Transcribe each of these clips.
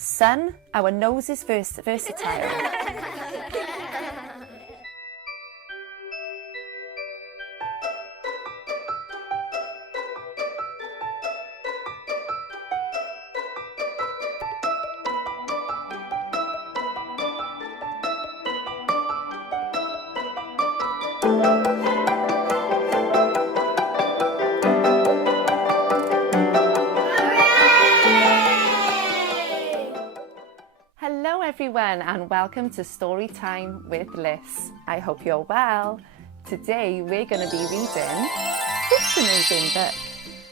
Son, our nose is versatile. Hello everyone and welcome to Story Time with Liz. I hope you're well. Today we're going to be reading this amazing book,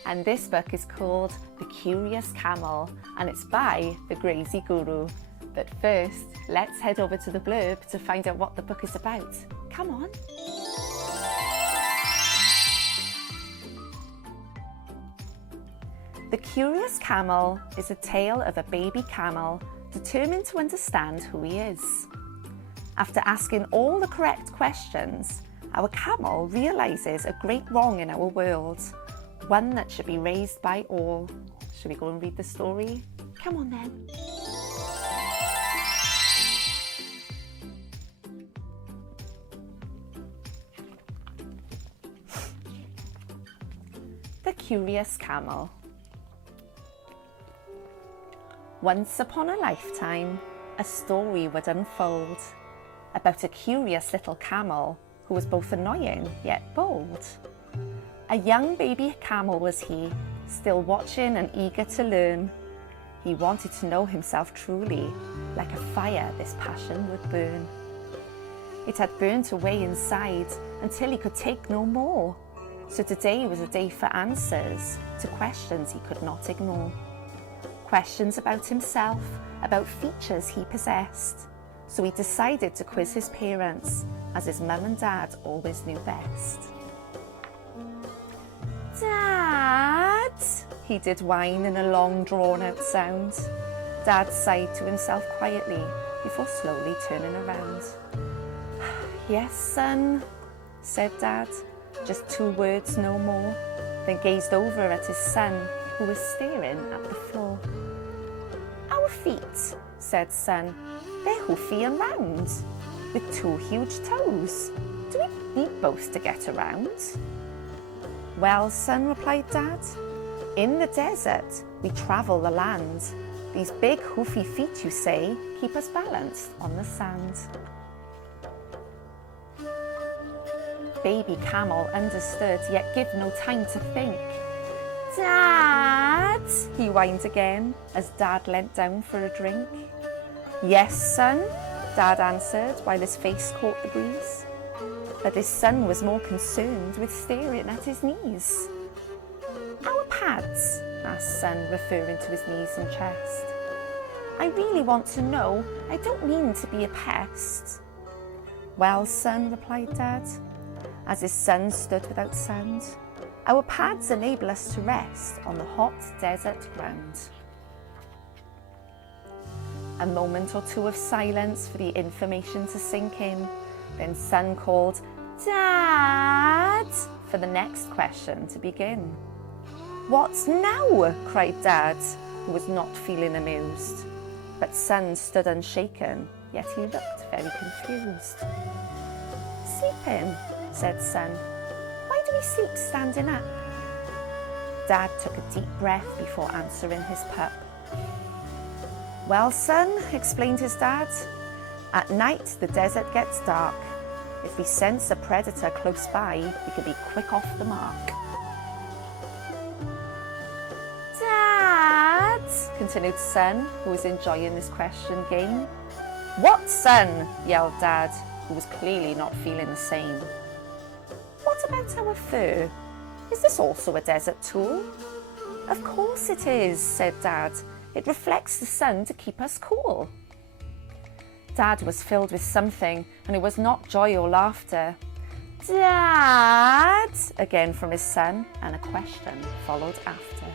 and this book is called The Curious Camel and it's by the Grazy Guru. But first, let's head over to the blurb to find out what the book is about. Come on. The Curious Camel is a tale of a baby camel determined to understand who he is. After asking all the correct questions, our camel realises a great wrong in our world, one that should be raised by all. Should we go and read the story? Come on then. The Curious Camel. Once upon a lifetime, a story would unfold about a curious little camel who was both annoying yet bold. A young baby camel was he, still watching and eager to learn. He wanted to know himself truly, like a fire this passion would burn. It had burnt away inside until he could take no more. So today was a day for answers to questions he could not ignore. Questions about himself, about features he possessed. So he decided to quiz his parents, as his mum and dad always knew best. Dad, he did whine in a long drawn-out sound. Dad sighed to himself quietly before slowly turning around. Yes, son, said Dad, just 2 words, no more, then gazed over at his son, who was staring at the floor. Our feet, said Son, they're hoofy and round, with 2 huge toes. Do we need both to get around? Well, Son, replied Dad, in the desert we travel the land. These big hoofy feet, you say, keep us balanced on the sand. Baby camel understood, yet give no time to think. Dad, he whined again as Dad leant down for a drink. Yes, son, Dad answered while his face caught the breeze. But his son was more concerned with staring at his knees. Our pads, asked Son, referring to his knees and chest. I really want to know, I don't mean to be a pest. Well, son, replied Dad, as his son stood without sound. Our pads enable us to rest on the hot desert ground. A moment or 2 of silence for the information to sink in. Then Son called, Dad, for the next question to begin. What now? Cried Dad, who was not feeling amused. But Son stood unshaken, yet he looked very confused. Sleeping, said Son. Why do we sleep standing up? Dad took a deep breath before answering his pup. Well, son, explained his dad, at night the desert gets dark. If we sense a predator close by, we can be quick off the mark. Dad, continued Son, who was enjoying this question game. What, son? Yelled Dad, who was clearly not feeling the same. What about our fur? Is this also a desert tool? Of course it is, said Dad. It reflects the sun to keep us cool. Dad was filled with something, and it was not joy or laughter. Dad, again from his son, and a question followed after.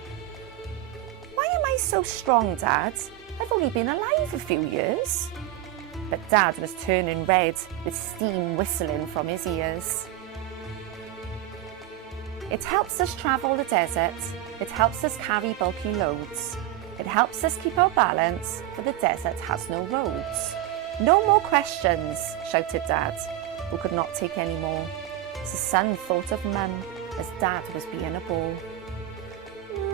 Why am I so strong, Dad? I've only been alive a few years. But Dad was turning red, with steam whistling from his ears. It helps us travel the desert. It helps us carry bulky loads. It helps us keep our balance, for the desert has no roads. No more questions, shouted Dad, who could not take any more. So Son thought of Mum as Dad was being a bore.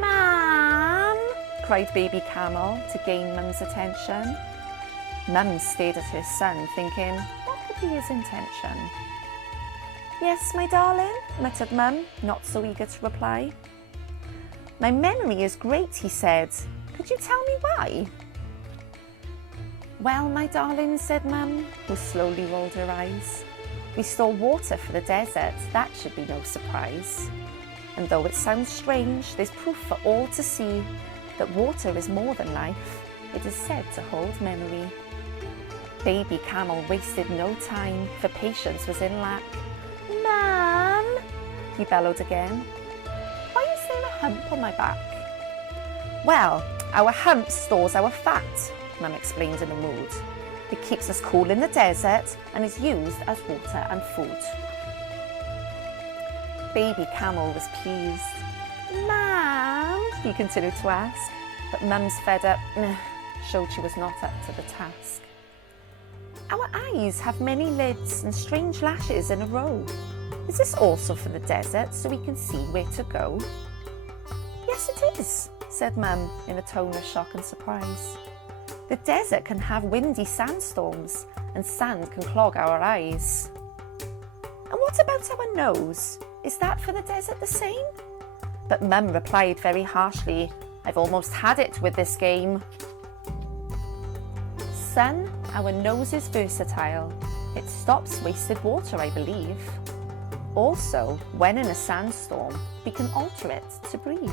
Mum, cried baby Camel to gain Mum's attention. Mum stared at her son, thinking, what could be his intention? Yes, my darling, muttered Mum, not so eager to reply. My memory is great, he said. Could you tell me why? Well, my darling, said Mum, who slowly rolled her eyes. We store water for the desert, that should be no surprise. And though it sounds strange, there's proof for all to see that water is more than life. It is said to hold memory. Baby Camel wasted no time, for patience was in lack. Mum, he bellowed again. Why is there a hump on my back? Well, our hump stores our fat, Mum explained in a mood. It keeps us cool in the desert and is used as water and food. Baby Camel was pleased. Mum, he continued to ask, but Mum's fed up showed she was not up to the task. Our eyes have many lids and strange lashes in a row. Is this also for the desert so we can see where to go? Yes, it is, said Mum in a tone of shock and surprise. The desert can have windy sandstorms and sand can clog our eyes. And what about our nose? Is that for the desert the same? But Mum replied very harshly, I've almost had it with this game. Son, our nose is versatile. It stops wasted water, I believe. Also, when in a sandstorm, we can alter it to breathe.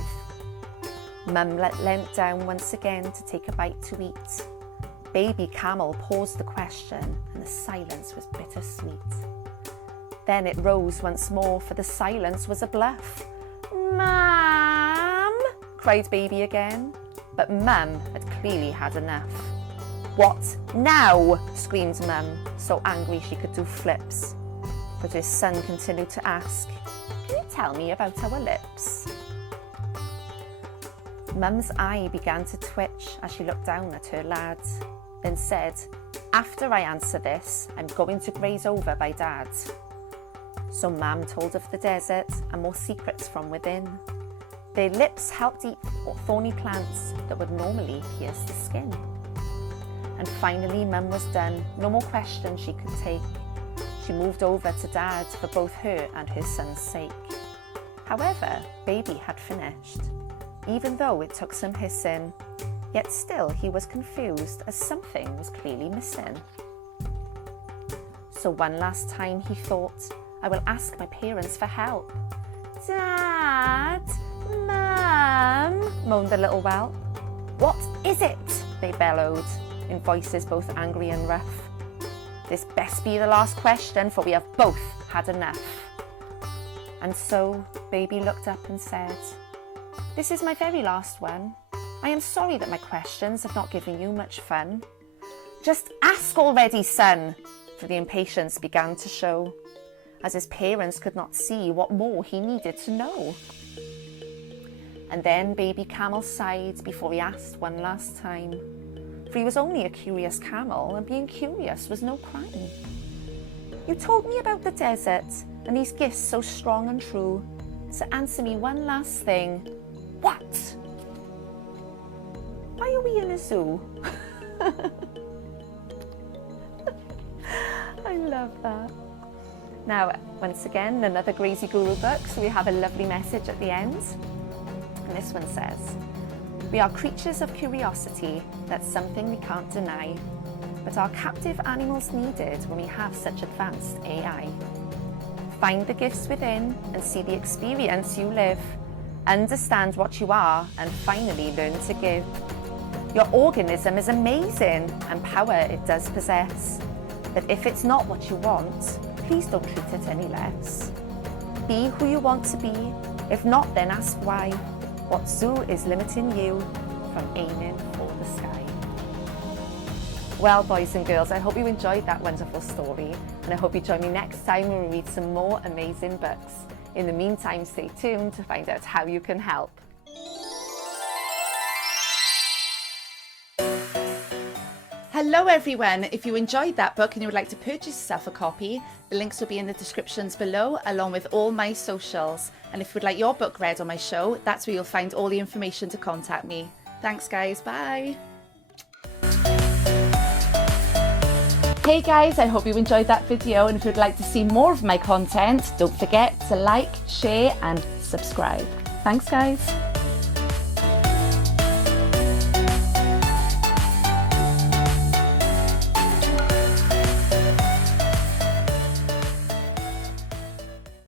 Mum leant down once again to take a bite to eat. Baby Camel paused the question and the silence was bittersweet. Then it rose once more, for the silence was a bluff. Mum, cried baby again. But Mum had clearly had enough. What now? Screamed Mum, so angry she could do flips. But her son continued to ask, can you tell me about our lips? Mum's eye began to twitch as she looked down at her lad, then said, after I answer this, I'm going to graze over by Dad. So Mum told of the desert and more secrets from within. Their lips helped eat thorny plants that would normally pierce the skin. And finally Mum was done, no more questions she could take. She moved over to Dad for both her and her son's sake. However, baby had finished. Even though it took some hissing, yet still he was confused as something was clearly missing. So one last time he thought, I will ask my parents for help. Dad, Mum, moaned the little whelp. What is it? They bellowed, in voices both angry and rough. This best be the last question, for we have both had enough. And so baby looked up and said, this is my very last one. I am sorry that my questions have not given you much fun. Just ask already, son, for the impatience began to show, as his parents could not see what more he needed to know. And then baby Camel sighed before he asked one last time, for he was only a curious camel, and being curious was no crime. You told me about the desert and these gifts so strong and true, so answer me one last thing. What? Why are we in a zoo? I love that. Now, once again, another Grazy Guru book, so we have a lovely message at the end. And this one says, we are creatures of curiosity, that's something we can't deny, but are captive animals needed when we have such advanced AI. Find the gifts within and see the experience you live. Understand what you are and finally learn to give. Your organism is amazing and power it does possess. But if it's not what you want, please don't treat it any less. Be who you want to be. If not, then ask why. What zoo is limiting you from aiming for the sky? Well, boys and girls, I hope you enjoyed that wonderful story, and I hope you join me next time when we read some more amazing books. In the meantime, stay tuned to find out how you can help. Hello everyone, if you enjoyed that book and you would like to purchase yourself a copy, the links will be in the descriptions below along with all my socials. And if you would like your book read on my show, that's where you'll find all the information to contact me. Thanks guys, bye. Hey guys, I hope you enjoyed that video, and if you'd like to see more of my content, don't forget to like, share and subscribe. Thanks guys.